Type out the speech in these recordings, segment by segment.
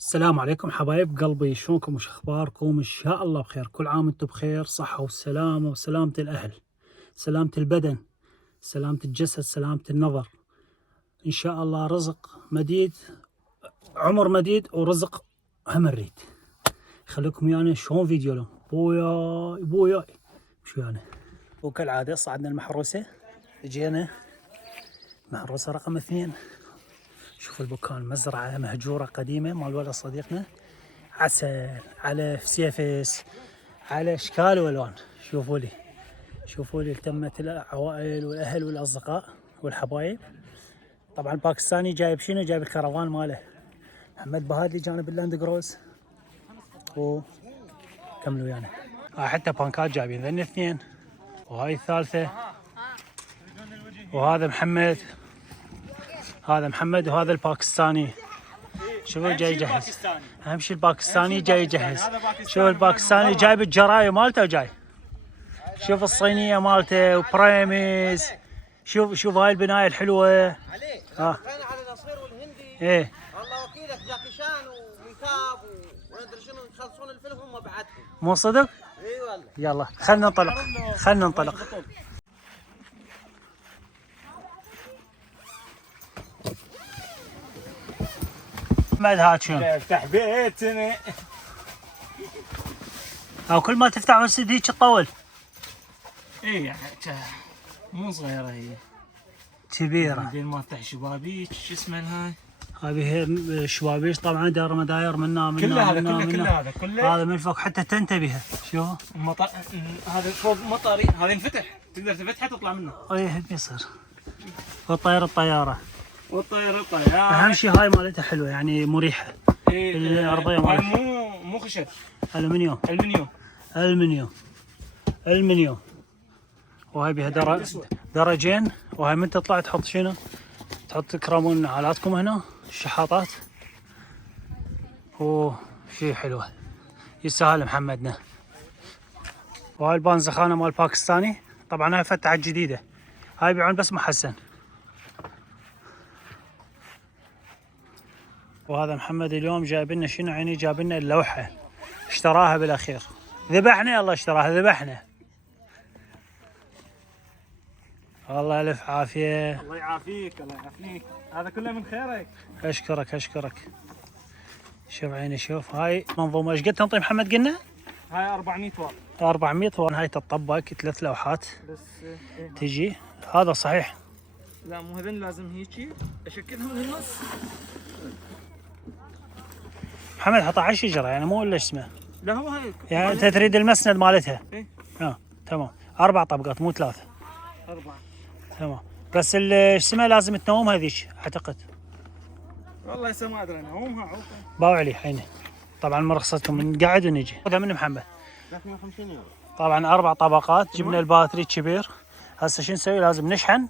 السلام عليكم حبايب قلبي، شلونكم وش اخباركم؟ ان شاء الله بخير. كل عام وانتم بخير، صحة وسلامة وسلامة الاهل، سلامة البدن، سلامة الجسد، سلامة النظر. ان شاء الله رزق مديد، عمر مديد ورزق هم نريد. خليكم ويانا شلون فيديو لهم. بوياي بوياي شو يعني. وكالعادة صعدنا المحروسة، جينا محروسة رقم 2. شوف المكان، مزرعة مهجورة قديمة مال ولد صديقنا. عسل على فسيفس على اشكال والوان. شوفوا لي التمت العوائل والاهل والاصدقاء والحبايب. طبعا الباكستاني جايب شنو؟ جايب الكرفان ماله. محمد بهادلي جانب اللاند كروز. وكملوا يعني. حتى بانكات جايبين ذن اثنين، وهاي الثالثة. وهذا محمد، هذا محمد وهذا الباكستاني. شوفوا جاي يجهز. اهم شيء الباكستاني جاي يجهز. شوف الباكستاني جايب الجرايه مالته وجاي. شوف الصينيه مالته وبرايمز. شوف هاي البنايه الحلوه. عليك كان على النصير والهندي. ايه الله وكيلك جاكي شان وميتاب ومدري شنو يخلصون الفيلم هم بعدهم. مو صدق؟ اي والله. يلا خلنا ننطلق، خلنا ننطلق. محمد هات شنو؟ افتح بيتنا. او كل ما تفتح بس هيك تطول. اي يعني مو صغيرة هي، كبيره. بعدين ما افتح شبابيك. شو اسمها هاي؟ هذه هي شوابيش طبعا، داير مداير منا كلها هذا كله هذا كله. هذا من فوق حتى تنتبه. شوف هذا فوق مطري، هذا ينفتح، تقدر تفتحه تطلع منه. ايه بيصير. والطيارة الطيارة. والطيارة اهم شيء هاي مالتها حلوه يعني مريحه. إيه الارضيه هاي مالتها مو خشب، المنيوم. المنيوم. وهاي بها درجين. وهاي من تطلع تحط شنو؟ تحط تكرمون علاتكم هنا الشحاطات. وشي حلوه يستاهل محمدنا. وهاي البانزخانه مال باكستاني. طبعا هاي فتحت جديده، هاي يبيعون بس محسن. وهذا محمد اليوم جايب لنا شنو عيني؟ جايب لنا اللوحه، اشتراها بالاخير. ذبحنا، يلا اشتراها ذبحنا. والله الف عافيه. الله يعافيك الله يعافيك، هذا كله من خيرك. اشكرك. شوف عيني، شوف هاي منظومه. ايش قد تنطي محمد قلنا؟ هاي 400 واط. 400 واط. هاي تطبق 3 لوحات بس إيه. تجي. هذا صحيح. لا مو هذن، لازم هيجي اشكلهم للنص. محمد حطها على الشجره يعني، مو الا اسمه. لا هو هاي يعني انت تريد المسند مالتها؟ ايه تمام. 4 طبقات مو 3. 4. تمام. بس السماء لازم تنوم هذيك اعتقد. والله هسه ما ادري انا، هم باو علي حيني. طبعا مرخصتكم نقعد ونجي. خذها من محمد. 350 يورو. طبعا 4 طبقات. جبنا الباتري كبير. هسه شو نسوي؟ لازم نشحن.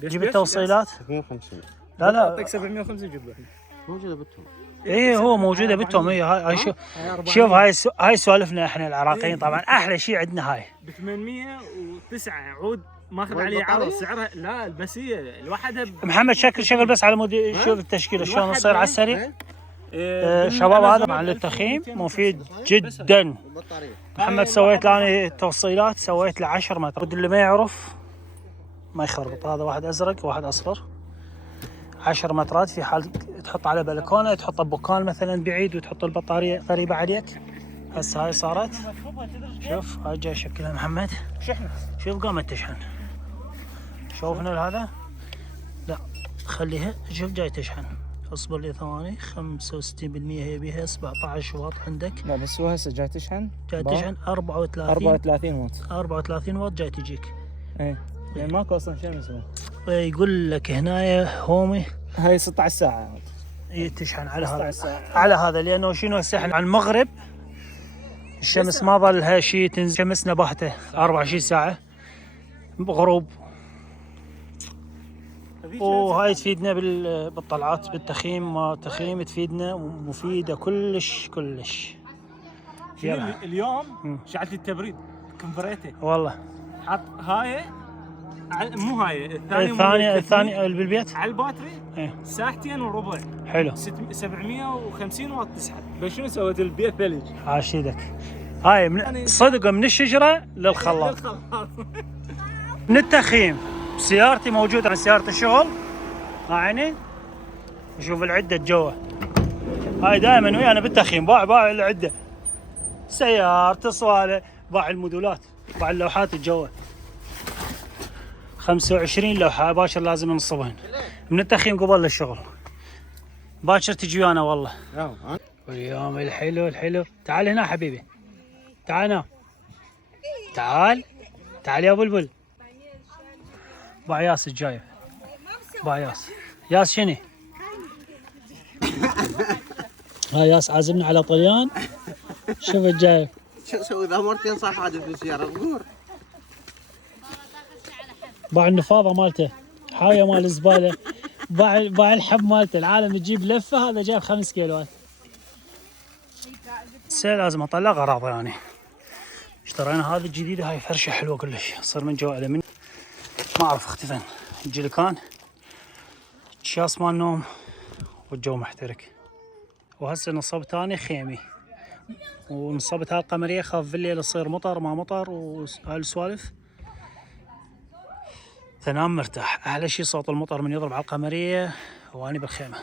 جيب التوصيلات. 750. لا اعطيك 750 جيب له. موجوده بالتوم. ايه هو موجوده بالتوم. هاي شوف هاي سوالفنا احنا العراقيين. طبعا احلى شيء عندنا هاي ب 809 عود ماخذ عليه عرض. سعرها لا البسيه لوحدها محمد شكل بس على مود. شوف التشكيله شلون تصير على السريع. شباب هذا مع التخييم مفيد جدا. محمد سويت له انا توصيلات، سويت له 10 متر. اللي ما يعرف ما يخربط. هذا واحد ازرق وواحد اصفر. 10 مترات. في حال تحط على بلكونه، تحط بوكان مثلا بعيد وتحط البطاريه قريبه عليك. هسه هاي صارت. شوف هاي جاي شكلها محمد. شحنه. شوف قامت تشحن. شوفنا هذا. لا خليها. شوف جاي تشحن. اصبر لي ثواني. 65% هي بيها 17 واط عندك. لا بس هو هسه جاي تشحن. جاي تشحن 34 واط. 34 واط جاي تجيك. ايه يعني ماكو اصلا شمس. يقول لك هنا هومي. هاي 16 ساعه تشحن على هذا. على هذا لانه شنو السحن على المغرب الشمس ما ظلها شيء تنزل. شمسنا باهته 24 ساعه غروب. وهاي تفيدنا بالطلعات بالتخييم. ما تخييم تفيدنا ومفيده كلش. اليوم شعلت التبريد كونفريته والله. حط هاي مو هاي الثانيه. الثاني اللي بالبيت. على الباتري ايه ساعتين وربع. حلو. 750 واط تسحب. بس شنو سويت البيت ثلج؟ عاش ايدك. هاي صدق من الشجره للخلاط. من التخييم. سيارتي موجوده عن سياره الشغل. عيني شوف العده جوا. هاي دائما ويانا بالتخييم. باع العده. سيارة صوالة. باع المودولات. باع اللوحات الجوا. 25 لوحة باشر لازم نصبهن. من التخييم قبل الشغل. باكر تجي ويانا والله. واليوم الحلو. تعال هنا حبيبي. تعال هنا. تعال يا بلبل. باع ياس الجايب. باع ياس شنو؟ ها ياس عازمنا على طليان. شوف الجايب. شو اسوي اذا مرتين صح حاجه في السياره غور. باع النفاضه مالته. حاويه مال الزباله. باع الحب مالته. العالم تجيب لفه هذا جايب 5 كيلوات. لازم اطلع غراضه يعني. اشترينا هذه الجديده. هاي فرشه حلوه كلش. صار من جوا من ما اعرف اختفن. الجلكان شاس مال نوم والجو محترك. وهسه نصبت اني خيمي ونصبت هاي القمريه. خاف بالليل يصير مطر ما مطر وهاي السوالف. تنام مرتاح. احلى شيء صوت المطر من يضرب على القمريه واني بالخيمه.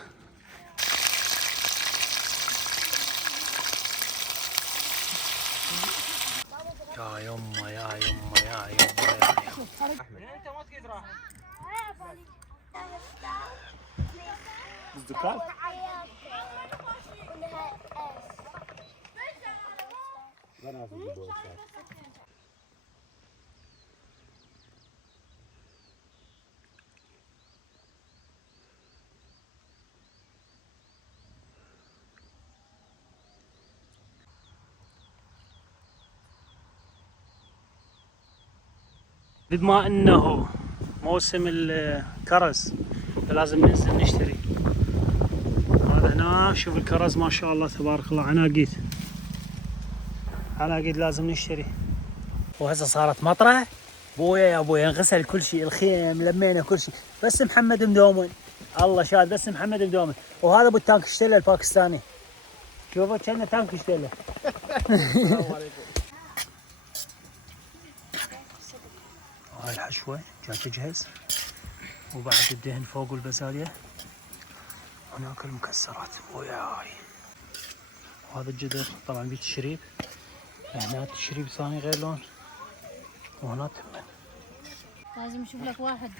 يا يما الزكاة. بما انه موسم الكرز فلازم ننزل نشتري. هذا هنا شوف الكرز ما شاء الله تبارك الله. عناقيد لازم نشتري. وهسه صارت مطره. بويا يا ابويا انغسل كل شيء. الخيم لمينا كل شيء. بس محمد مدومن. الله شاد بس محمد مدومن. وهذا ابو التانك شتله الباكستاني. شوفوا كأنه تانك شتله. السلام عليكم. هاي الحشوة جاي تجهز. وبعد الدهن فوق والبزالية. هناك المكسرات وياي. وهذا الجدر طبعا بيه تشريب. هنا تشريب ثاني غير لون. وهنا تمن. لازم نشوف لك واحد.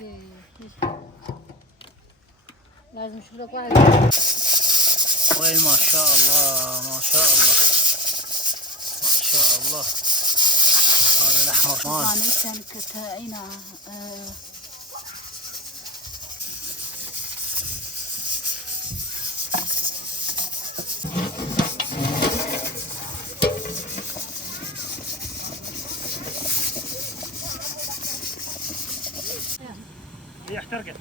وي ما شاء الله. هذا الأحمر مال. هي احترقت.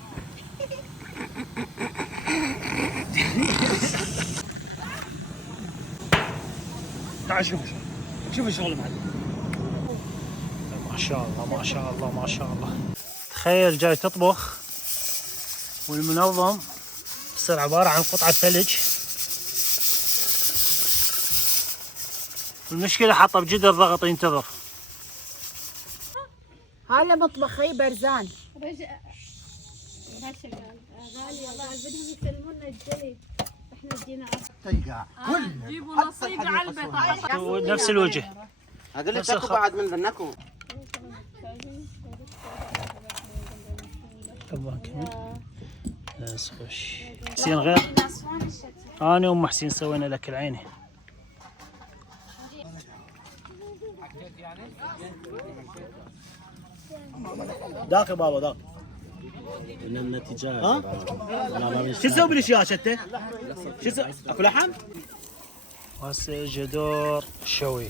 تعال شوف الشغل معلم. ما شاء الله. تخيل جاي تطبخ والمنظم يصير عبارة عن قطعة ثلج. المشكلة حاطه بجدر ضغط ينتظر. هذا مطبخي برزان. غالي والله بدهم يسلمونا الجلد. احنا جينا تلقى جيبوا نصيب علبة. نفس الوجه. اقول لك اكو بعد من ذنكم. الله كمل. ناس خوش. حسين غير. انا وام حسين سوينا لك العيني. داق يا بابا داق. من النتيجة ها؟ شو تسوي بالاشياء انت؟ شو تسوي؟ اكو لحم؟ وهسه جدور شوي.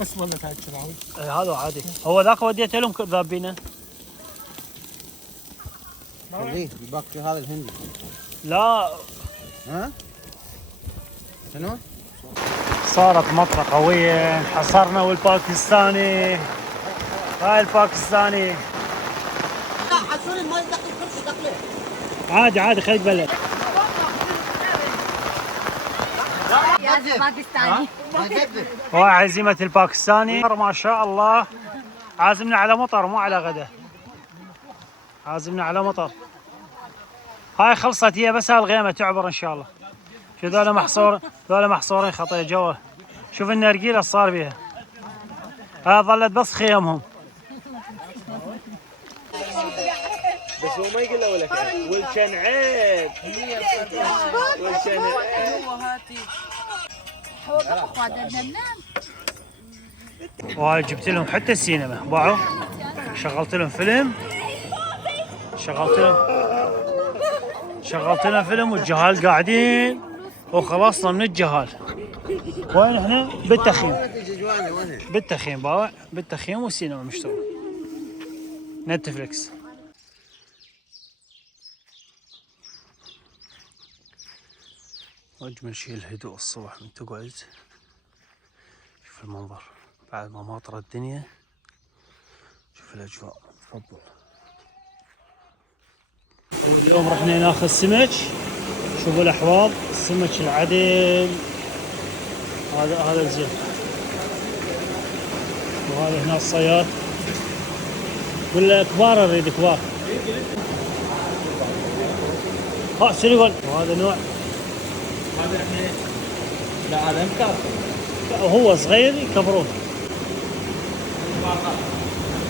بس والله تعال شراوي. هذا عادي. هو ذاك وديته لهم ذابينه. خليه الباقي هذا الهندي. لا ها؟ شنو؟ صارت مطرة قوية. انحصرنا والباكستاني. هاي الباكستاني. الفيلم ما يدق الكرسي دقله. عادي عادي خليك بلد. يا باكستاني. وعزيمة الباكستاني ما شاء الله عازمنا على مطر مو على غدا. عازمنا على مطر. هاي خلصت هي بس هالغيمة تعبر ان شاء الله. شو ذولا محصور ذولا محصورين خطية جوا. شوف النرجيلة صار بيها. ها ظلت بس خيمهم. بس هو ما يقول له ولا كلام. والكن عيب. والكن وهاي جبت لهم حتى السينما باعوا. شغلت لهم فيلم. شغلت لهم فيلم والجهال قاعدين وخلصنا من الجهال. وين احنا؟ بالتخييم. بالتخييم باوع بالتخييم والسينما مشتغل. نتفليكس. أجمل شيء الهدوء الصبح من تقعد. شوف المنظر بعد ما ماطر الدنيا. شوف الأجواء تفضل. اليوم رحنا ناخذ سمك. شوفوا الأحواض السمك العدل. هذا الزين. وهذا هنا الصياد. ولا كبار نريد كبار. ها سيليكون. وهذا نوع. هذا احنا لا هذا مكافئ. هو صغير يكبرون.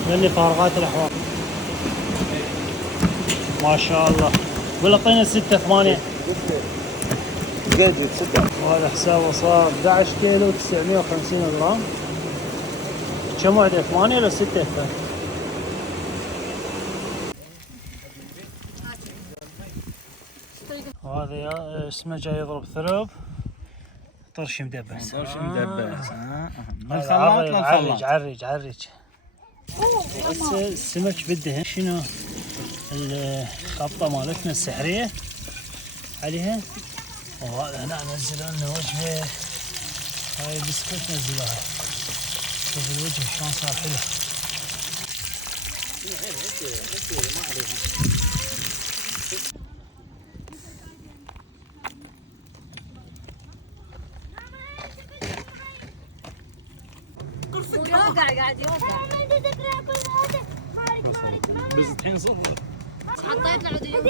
لأن فارغات الأحواض. ما شاء الله. ولا طينا 6 8. جديد 6. وهذا حسابه صار 11 كيلو 950 جرام. كم وحدة 8 ولا 6 كان؟ وهذا اسمه جاي يضرب ثرب. طرش مدبس. طرش مدبس. من الخلاط للخلاط. عرج. هسه السمك بدهن شنو؟ الخطة مالتنا السحرية عليها. وهذا هنا نزلوا لنا وجبة. هاي بسكوت نزلوها. شوف الوجه شلون صار حلو. قاعد يوقع. بس الحين صفر. حطيت له عديون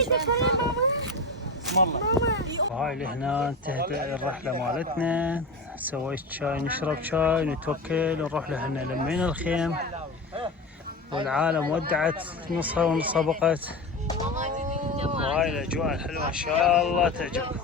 وهاي اللي هنا انتهت الرحلة مالتنا. سويت شاي نشرب شاي نتوكل ونروح لهنا لمينا الخيم. والعالم ودعت نصها ونصها بقت. وهاي الأجواء الحلوة إن شاء الله تعجبكم.